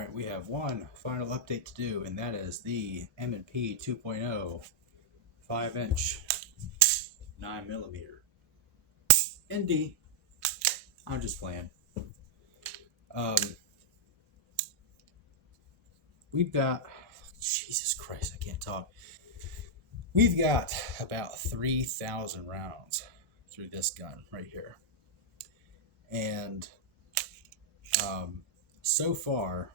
Alright, we have one final update to do, and that is the M&P 2.0 5-inch 9mm. ND. I'm just playing. We've got, Jesus Christ, I can't talk. We've got about 3,000 rounds through this gun right here. And so far,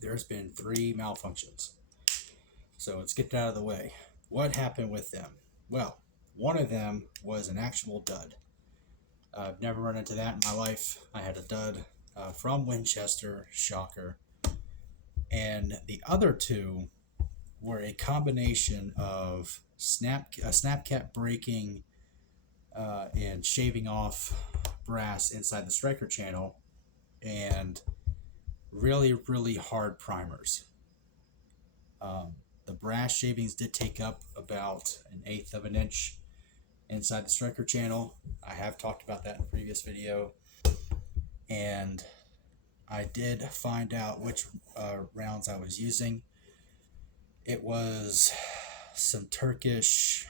there's been 3 malfunctions. So let's get that out of the way. What happened with them? Well, one of them was an actual dud. I've never run into that in my life. I had a dud from Winchester, shocker. And the other 2 were a combination of snap cap breaking and shaving off brass inside the striker channel, and really, really hard primers. The brass shavings did take up about 1/8 of an inch inside the striker channel. I have talked about that in a previous video, and I did find out which rounds I was using. It was some Turkish,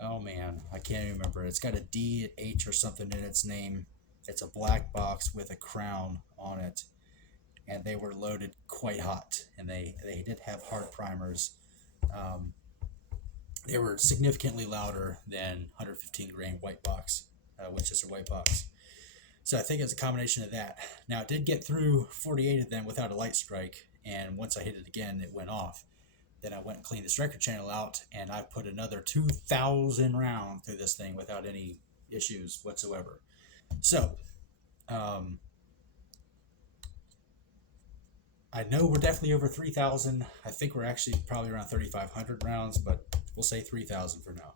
oh man, I can't even remember. It's got a D, an H or something in its name. It's a black box with a crown on it, and they were loaded quite hot, and they did have hard primers. They were significantly louder than 115 grain white box, Winchester white box. So I think it's a combination of that. Now, it did get through 48 of them without a light strike, and once I hit it again, it went off. Then I went and cleaned the striker channel out, and I put another 2,000 rounds through this thing without any issues whatsoever. So, I know we're definitely over 3,000. I think we're actually probably around 3,500 rounds, but we'll say 3,000 for now.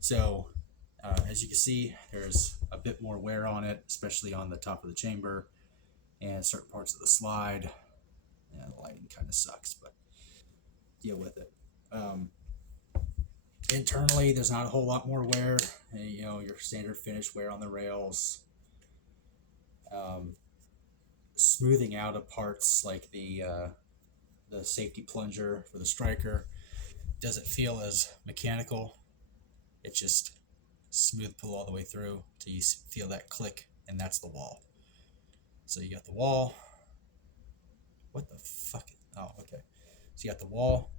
So, as you can see, there's a bit more wear on it, especially on the top of the chamber and certain parts of the slide. Yeah, the lighting kind of sucks, but deal with it. Internally, there's not a whole lot more wear. You know, your standard finish wear on the rails. Smoothing out of parts like the safety plunger for the striker doesn't feel as mechanical. It's just smooth pull all the way through till you feel that click, and that's the wall. So you got the wall. What the fuck? Oh, okay. So you got the wall,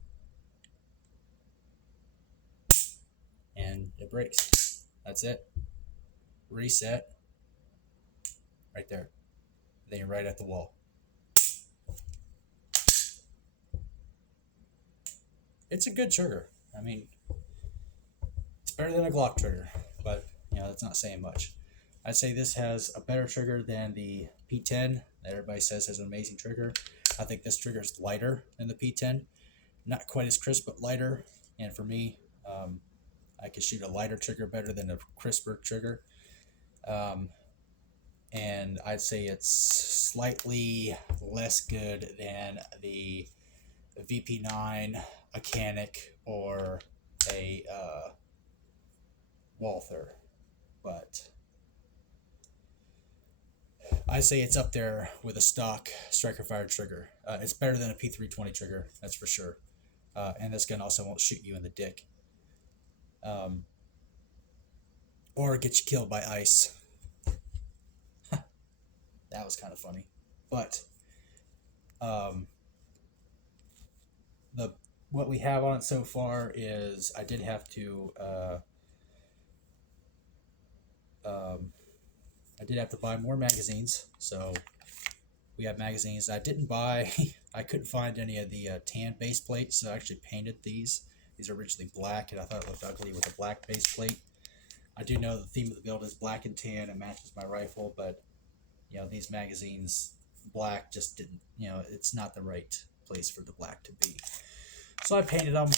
and it breaks. That's it. Reset. Right there. Then you're right at the wall. It's a good trigger. I mean, it's better than a Glock trigger, but you know, that's not saying much. I'd say this has a better trigger than the P10 that everybody says has an amazing trigger. I think this trigger is lighter than the P10. Not quite as crisp, but lighter. And for me, I could shoot a lighter trigger better than a crisper trigger. And I'd say it's slightly less good than the VP9, a Canic, or a Walther. But I'd say it's up there with a stock striker fired trigger. It's better than a P320 trigger, that's for sure. And this gun also won't shoot you in the dick. Or get you killed by ice. That was kind of funny. But what we have on it so far is I did have to buy more magazines. So we have magazines. I didn't buy, I couldn't find any of the tan base plates, so I actually painted these. These are originally black, and I thought it looked ugly with a black base plate. I do know the theme of the build is black and tan. It matches my rifle, but you know, these magazines, black just didn't, you know, it's not the right place for the black to be. So I painted them.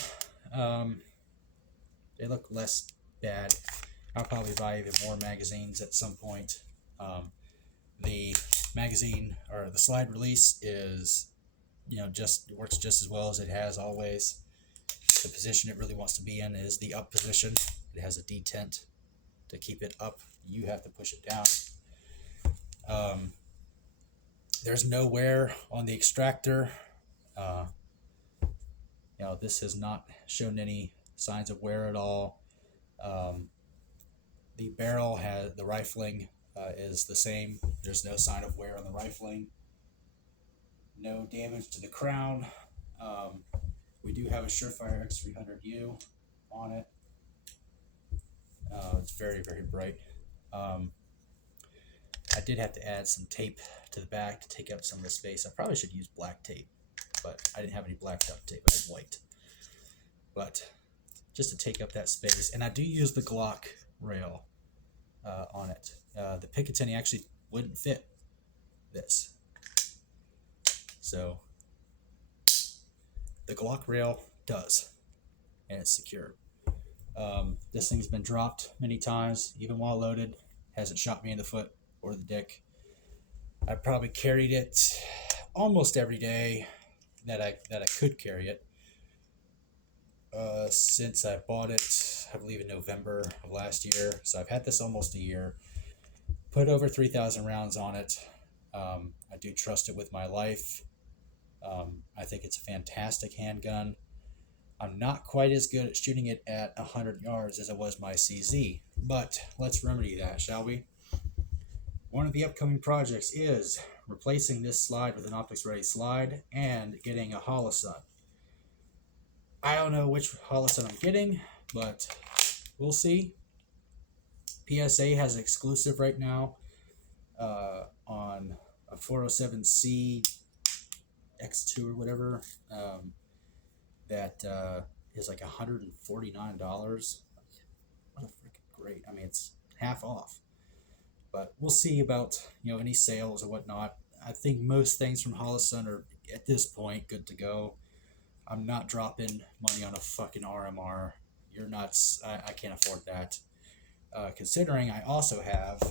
They look less bad. I'll probably buy even more magazines at some point. The magazine, or the slide release, is, you know, works just as well as it has always. The position it really wants to be in is the up position. It has a detent. To keep it up, you have to push it down. There's no wear on the extractor. Uh, this has not shown any signs of wear at all. Um, the barrel has the rifling is the same. There's no sign of wear on the rifling. No damage to the crown. Um, we do have a Surefire X300U on it. It's very, very bright. I did have to add some tape to the back to take up some of the space. I probably should use black tape, but I didn't have any black duct tape. I had white. But just to take up that space. And I do use the Glock rail on it. The Picatinny actually wouldn't fit this. So the Glock rail does, and it's secure. This thing's been dropped many times, even while loaded. Hasn't shot me in the foot or the dick. I probably carried it almost every day that I could carry it since I bought it, I believe in November of last year. So I've had this almost a year. Put over 3,000 rounds on it. I do trust it with my life. I think it's a fantastic handgun. I'm not quite as good at shooting it at 100 yards as I was my CZ, but let's remedy that, shall we? One of the upcoming projects is replacing this slide with an optics-ready slide and getting a holosun. I don't know which holosun I'm getting, but we'll see. PSA has an exclusive right now on a 407C X2 or whatever. That is like $149. What a freaking great! I mean, it's half off. But we'll see about any sales or whatnot. I think most things from Holosun are at this point good to go. I'm not dropping money on a fucking RMR. You're nuts. I can't afford that. Considering I also have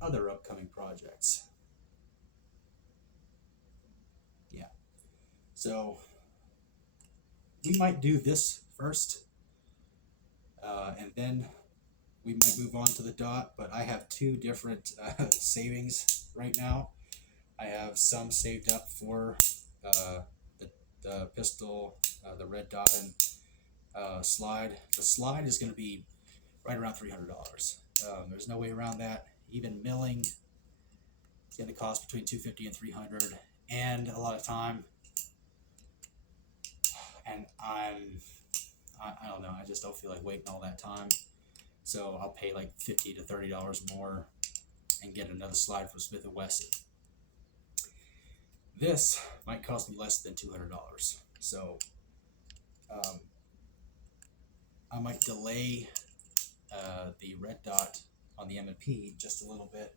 other upcoming projects. Yeah. So we might do this first, and then we might move on to the dot, but I have two different savings right now. I have some saved up for the pistol, the red dot and slide. The slide is going to be right around $300. There's no way around that. Even milling is going to cost between $250 and $300, and a lot of time. And I don't know. I just don't feel like waiting all that time. So I'll pay like $50 to $30 more and get another slide from Smith & Wesson. This might cost me less than $200. So I might delay the red dot on the M&P just a little bit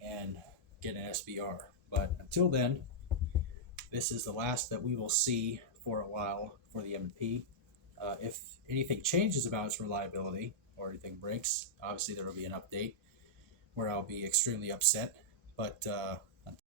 and get an SBR. But until then, this is the last that we will see for a while for the M&P. If anything changes about its reliability or anything breaks, obviously there will be an update where I'll be extremely upset. But